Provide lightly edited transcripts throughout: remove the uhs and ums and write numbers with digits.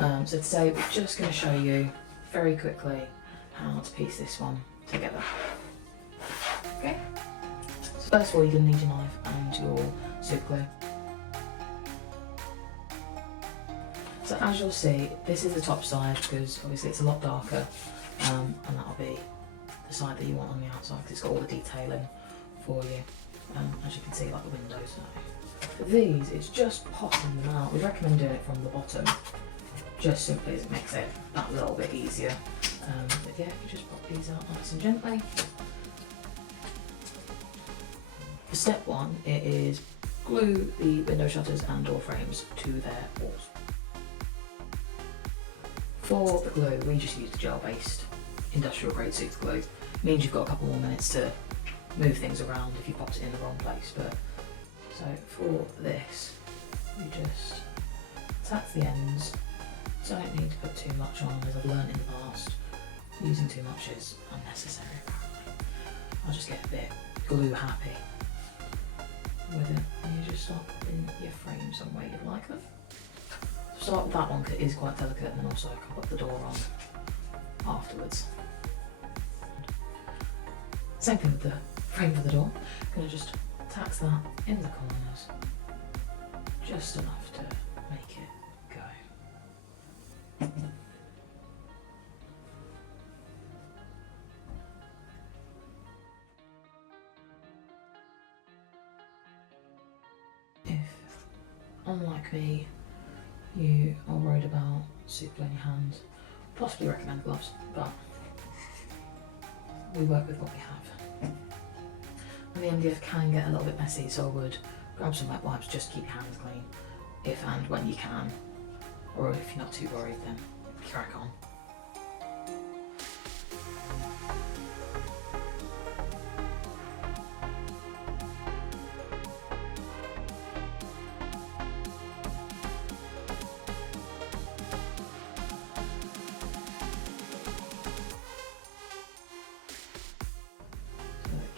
So today we're just going to show you very quickly how to piece this one together. Okay, so first of all you're going to need your knife and your super glue. So as you'll see, this is the top side because obviously it's a lot darker, and that'll be the side that you want on the outside because it's got all the detailing for you, as you can see, like the windows. For these, it's just popping them out. We recommend doing it from the bottom, just simply as it makes it that little bit easier. But yeah, you just pop these out nice and gently. For step one, it is glue the window shutters and door frames to their walls. For the glue, we just use the gel-based industrial grade super glue. It means you've got a couple more minutes to move things around if you popped it in the wrong place. But so for this, you just tack the ends. Don't need to put too much on, as I've learned in the past. Using too much is unnecessary apparently. I'll just get a bit glue happy with it, and you just start putting your frames somewhere you'd like them. Start with that one because it is quite delicate, and then also I can put the door on afterwards. Same thing with the frame for the door. I'm going to just tack that in the corners, just enough to make it go. If, unlike me, you are worried about super glue in your hands, possibly recommend gloves, but we work with what we have. And the MDF can get a little bit messy, so I would grab some wet wipes, just keep your hands clean if and when you can, or if you're not too worried, then crack on.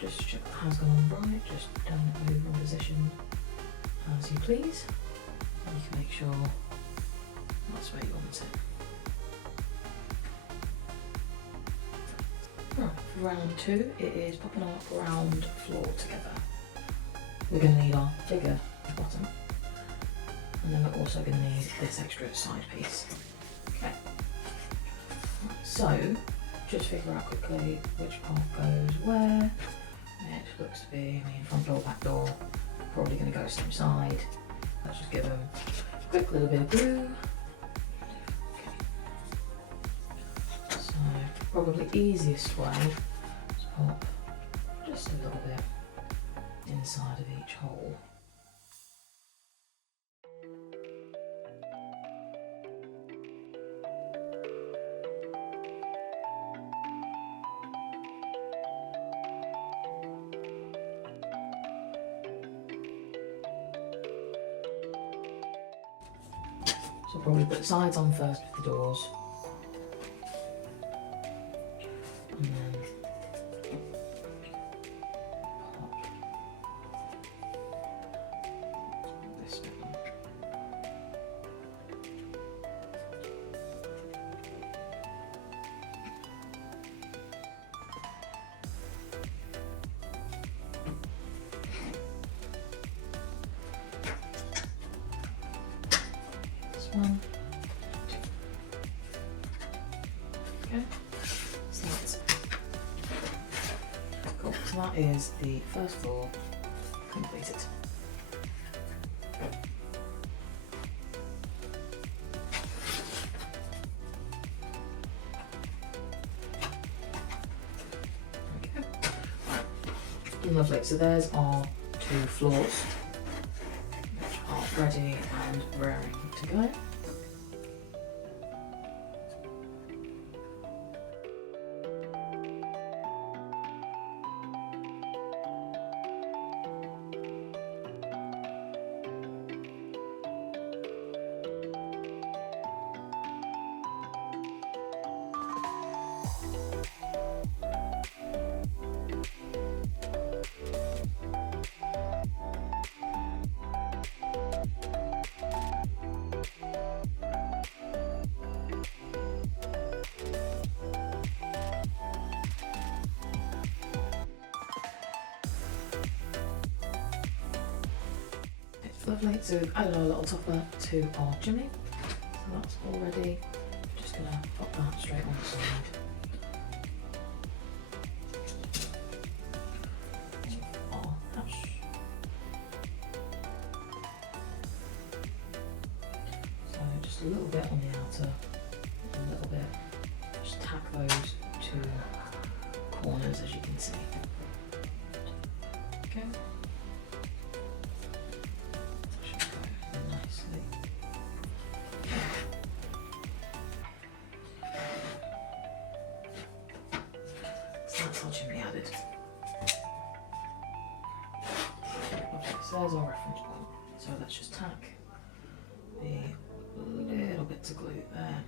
Just check that has gone on right, just don't move from position as you please, and you can make sure that's where you want it. Right, for round two, it is popping our ground floor together. We're going to need our bigger bottom, and then we're also going to need this extra side piece. Okay, right, so just figure out quickly which part goes where. It looks to be, front door, back door, probably going to go same side. Let's just give them a quick little bit of glue. Okay. So, probably easiest way to pop just a little bit inside of each hole. So I'll probably put the sides on first with the doors, and then pop this bit on. One, two. Okay, so that's cool. So that is the first floor completed. Okay. Right. Lovely. So there's our two floors, which are ready and raring to go. Lovely, so we've added our little topper to our chimney, so that's all ready. Just gonna pop that straight on the side. Our hash. So just a little bit on the outer, a little bit. Just tack those two corners, as you can see. Okay. Should go nicely. So that's our chimney added. Okay, so there's our reference point. So let's just tack the little bits of glue there.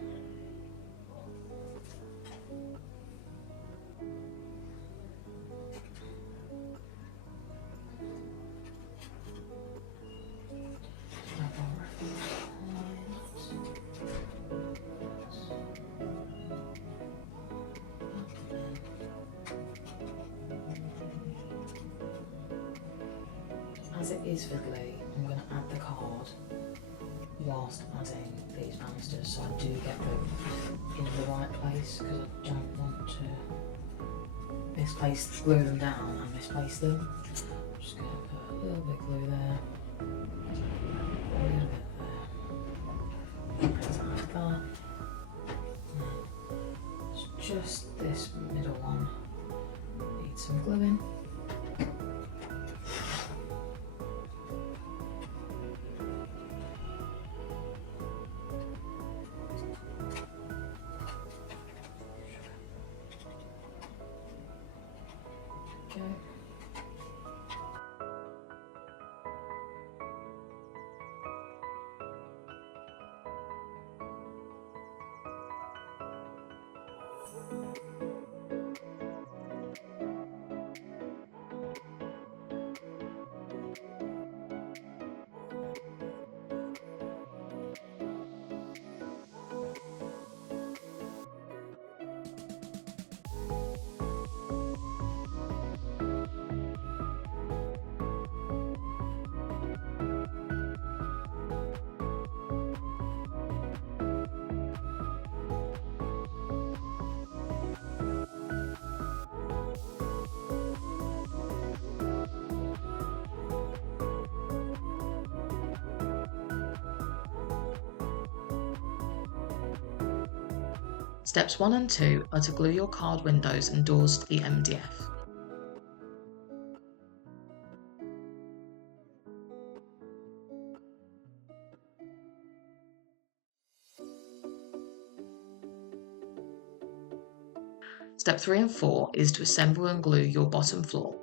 As it is fiddly, I'm going to add the card whilst adding these banisters, so I do get them in the right place, because I don't want to glue them down and misplace them. I'm just going to put a little bit of glue there, a little bit there, let's add that. It's just this middle one needs some gluing. Okay. Steps 1 and 2 are to glue your card windows and doors to the MDF. Step 3 and 4 is to assemble and glue your bottom floor.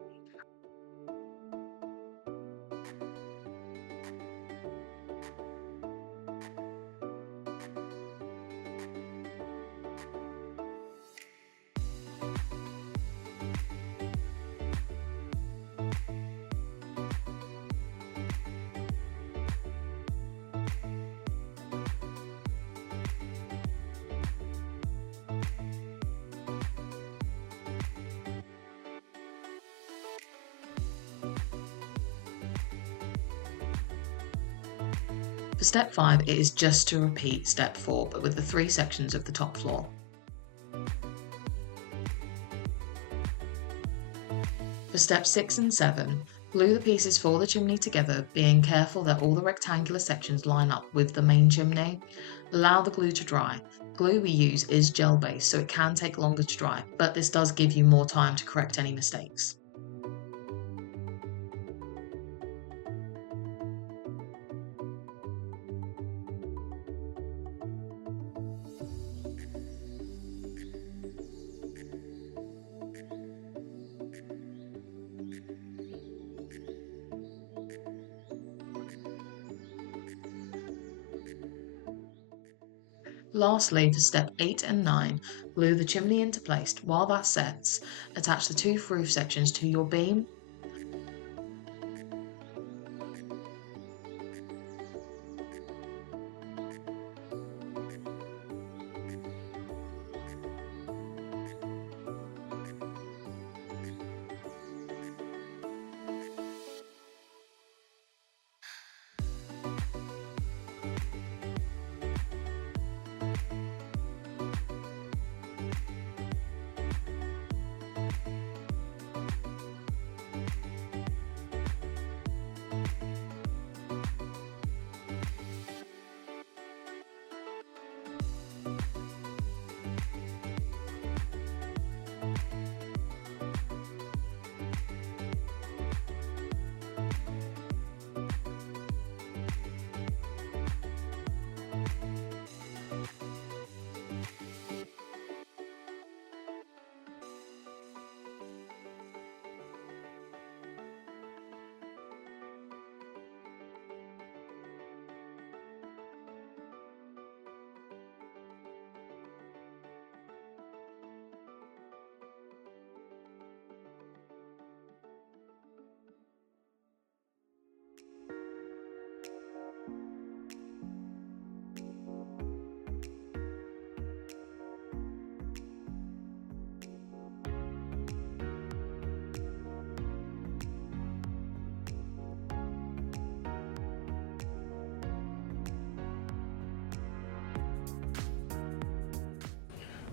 For step 5, it is just to repeat step 4, but with the 3 sections of the top floor. For steps 6 and 7, glue the pieces for the chimney together, being careful that all the rectangular sections line up with the main chimney. Allow the glue to dry. Glue we use is gel based, so it can take longer to dry, but this does give you more time to correct any mistakes. Lastly, for step 8 and 9, glue the chimney into place. While that sets, attach the 2 roof sections to your beam.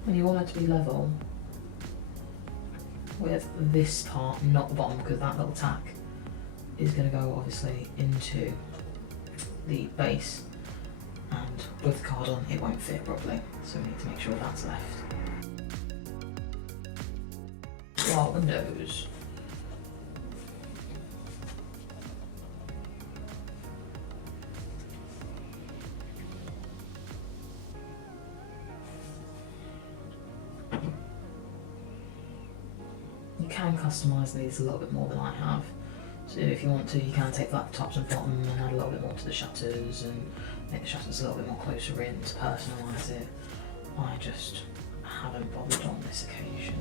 And you want it to be level with this part, not the bottom, because that little tack is going to go obviously into the base, and with the card on it won't fit properly, so we need to make sure that's left. Our windows. You can customise these a little bit more than I have. So if you want to, you can take like the tops and bottom and add a little bit more to the shutters and make the shutters a little bit more closer in to personalise it. I just haven't bothered on this occasion.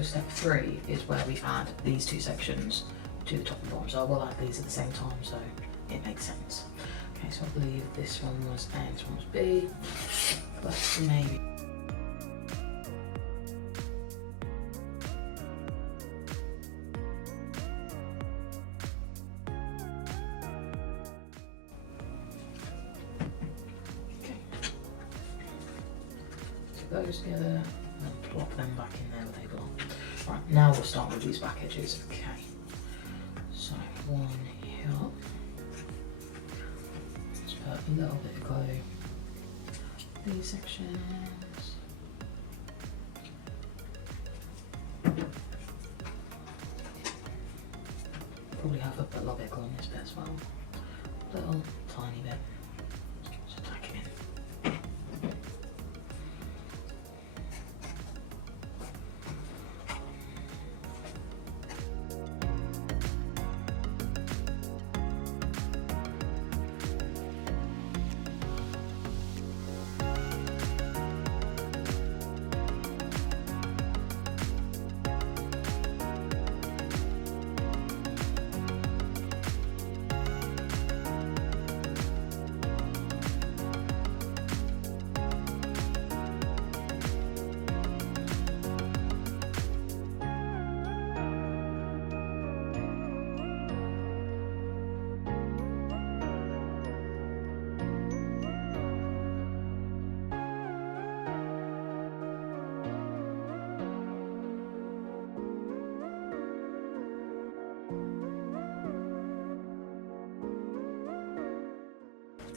Step 3 is where we add these two sections to the top and bottom, so I will add these at the same time so it makes sense. Okay, so I believe this one was A, this one was B, but maybe. Okay, so those together and plop them back in there where they belong. Right, now we'll start with these back edges. Okay, so one here. Let's put a little bit of glue. These sections. Probably have to put a little bit of glue on this bit as well. Little tiny bit. Just tack it in.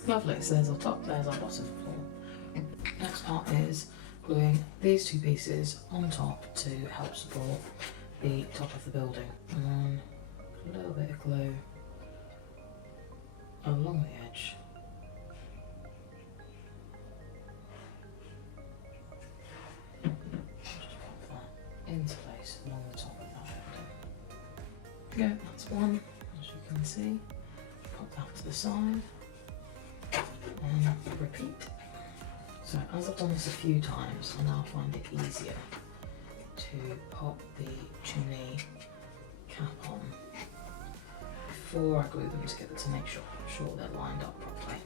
Lovely, so there's our top, there's our bottom floor. Next part is gluing these two pieces on top to help support the top of the building. And then a little bit of glue along the edge. Just pop that into place along the top of that building. Yeah, that's one, as you can see. Pop that to the side. And repeat. So as I've done this a few times, I now find it easier to pop the chimney cap on before I glue them together to make sure they're lined up properly,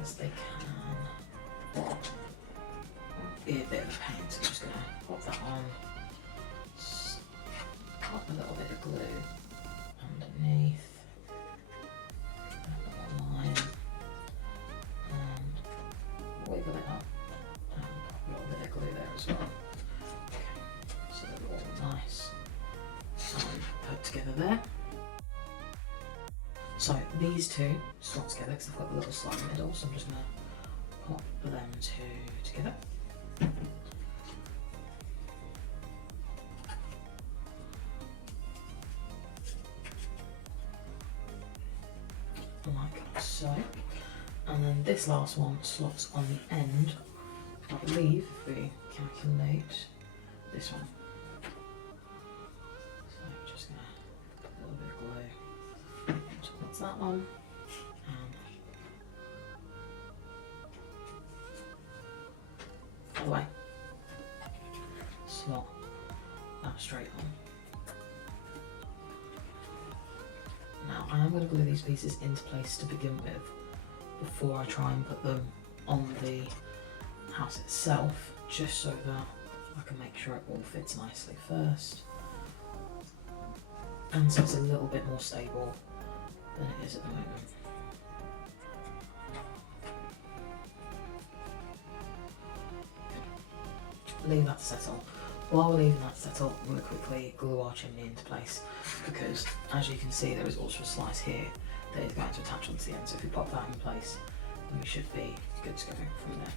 as they can be a bit of a pain. So I'm just going to pop that on, pop a little bit of glue underneath, a little line, wiggle it up and pop a little bit of glue there as well. Okay, so they're all nice and put together there. So these two slot together because they've got the little slot in the middle, so I'm just going to pop them two together. Like so. And then this last one slots on the end, I believe, if we calculate this one. So I'm just going to put a little bit of glue towards that one. And other way. Slot that straight on. Now Now I am going to glue these pieces into place to begin with before I try and put them on the house itself, just so that I can make sure it all fits nicely first, and so it's a little bit more stable than it is at the moment. Leave that to settle. While we're leaving that to settle, I'm going to quickly glue our chimney into place, because as you can see there is also a slice here that is going to attach onto the end, so if we pop that in place then we should be good to go from there.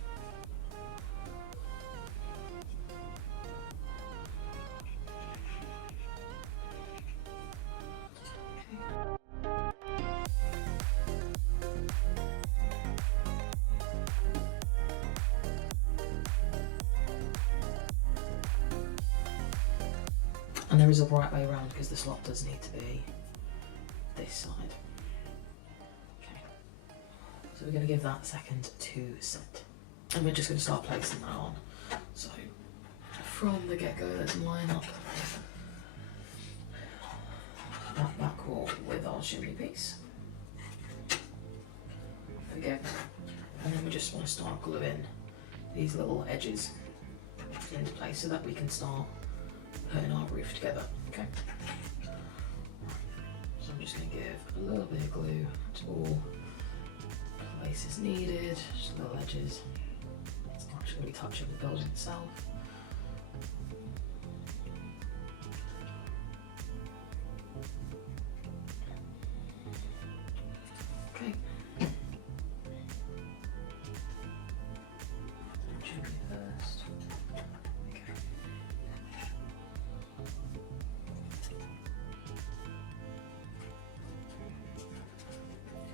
And there is a right way around because the slot does need to be this side. Okay, so we're going to give that a second to set. And we're just going to start placing that on. So from the get-go, let's line up that back wall with our chimney piece. Again, and then we just want to start gluing these little edges into place so that we can start putting our roof together. Okay. So I'm just going to give a little bit of glue to all places needed, just little edges. It's not actually going to be touching the building itself. Okay. Chimney first. Okay.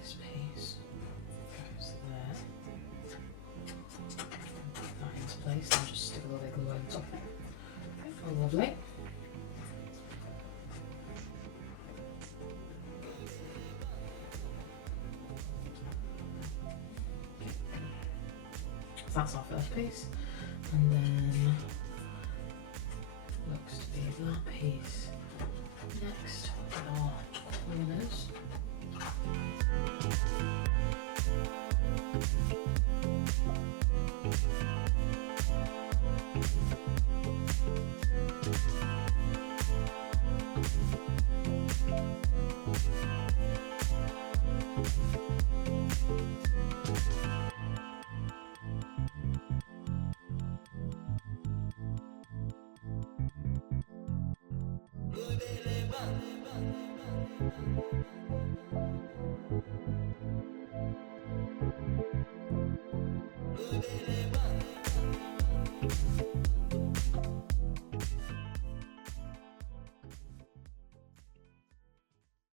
This piece goes there. Put that into place and just stick a little bit of glue on top. Oh, lovely. So that's our first piece, and then looks to be that piece next with our corners.